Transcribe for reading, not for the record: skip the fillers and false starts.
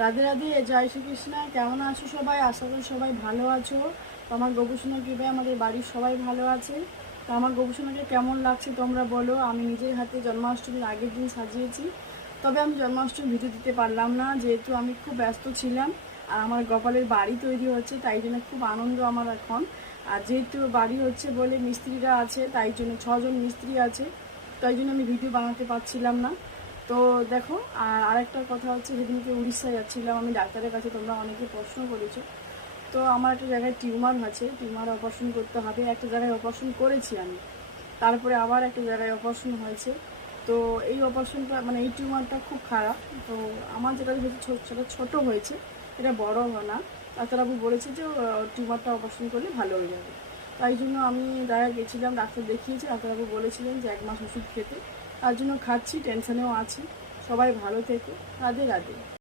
রাধে রাধে, জয় শ্রীকৃষ্ণ। কেমন আছো সবাই? আশা করি সবাই ভালো আছো। তো আমার গবেষণার কৃপায় আমাদের বাড়ির সবাই ভালো আছে। তো আমার গবেষণাকে কেমন লাগছে তোমরা বলো। আমি নিজের হাতে জন্মাষ্টমীর আগের দিন সাজিয়েছি, তবে আমি জন্মাষ্টমী ভিডিও দিতে পারলাম না, যেহেতু আমি খুব ব্যস্ত ছিলাম। আর আমার গোপালের বাড়ি তৈরি হচ্ছে, তাই জন্য খুব আনন্দ আমার এখন। আর যেহেতু বাড়ি হচ্ছে বলে মিস্ত্রিরা আছে, তাই জন্য 6জন মিস্ত্রি আছে, তাই জন্য আমি ভিডিও বানাতে পারছিলাম না। তো দেখো, আর আরেকটা কথা হচ্ছে, সেদিনকে উড়িষ্যায় যাচ্ছিলাম আমি ডাক্তারের কাছে, তোমরা অনেকে প্রশ্ন করেছো। তো আমার একটা জায়গায় টিউমার আছে, টিউমার অপারেশন করতে হবে। একটা জায়গায় অপারেশন করেছি আমি, তারপরে আবার একটা জায়গায় অপারেশন হয়েছে। তো এই অপারেশনটা মানে এই টিউমারটা খুব খারাপ। তো আমার যেটা হয়েছে সেটা ছোটো হয়েছে, এটা বড় না। ডাক্তারবাবু বলেছে যে টিউমারটা অপারেশন করলে ভালো হয়ে যাবে। তাই জন্য আমি জায়গায় গেছিলাম, ডাক্তার দেখিয়েছি। ডাক্তারবাবু বলেছিলেন যে 1 মাস ওষুধ খেতে, তার জন্য খাচ্ছি, টেনশনেও আছি। সবাই ভালো থেকো। রাধে রাধে।